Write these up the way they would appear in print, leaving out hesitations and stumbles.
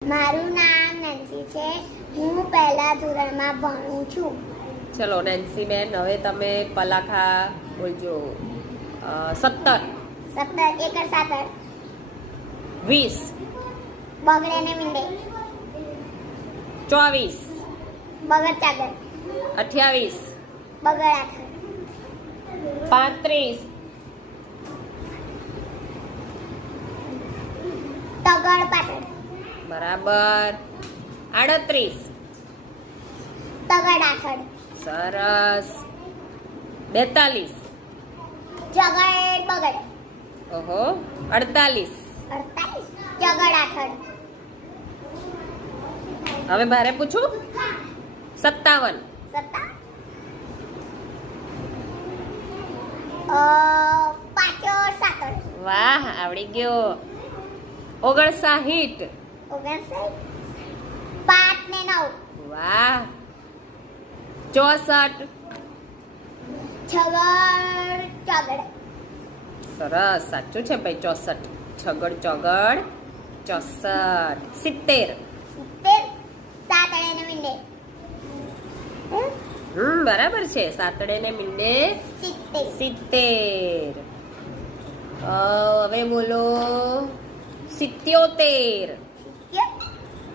મારું નામ નેન્સી છે. હું પહેલા ધોરણમાં ભણું છું. ચલો નેન્સી બેન, હવે તમે પલાખા બોલજો. 17 17 એકર 7 20 બગડે ને મીંડે 24 બગડ ચાદર 28 બગડ આખર 35 તગડ પાછળ બરાબર 38 તગડ આખડ સરસ 42 જગડ બગડ ઓહો 48 48 જગડ આખડ હવે મારે પૂછું 57 સત્તા પાછો સાતડ વાહ આવડી ગયો 59 59 5 ને 9 વાહ 64 છગડ ચગડ સરસ સાચું છે ભાઈ 64 છગડ ચોગડ 64 70 70 સાતડે ને મીંડે બરાબર છે સાતડે ને મીંડે 70 હવે બોલો 77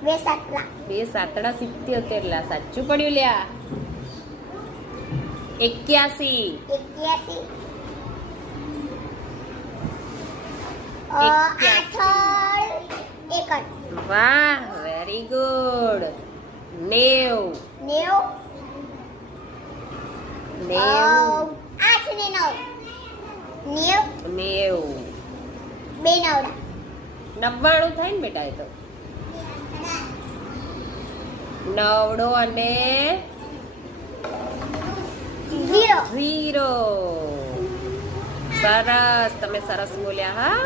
બે સાતલા બે સાતડા 77 લા સાચું પડ્યું લ્યા 81 81 81. આઠડ એકડ વાહ વેરી ગુડ 90 90 8 ને 9 90 બે નવડા 99 થાય ને બેટા એ તો નવડો અને 0 0 સરસ તમે સરસ બોલ્યા હા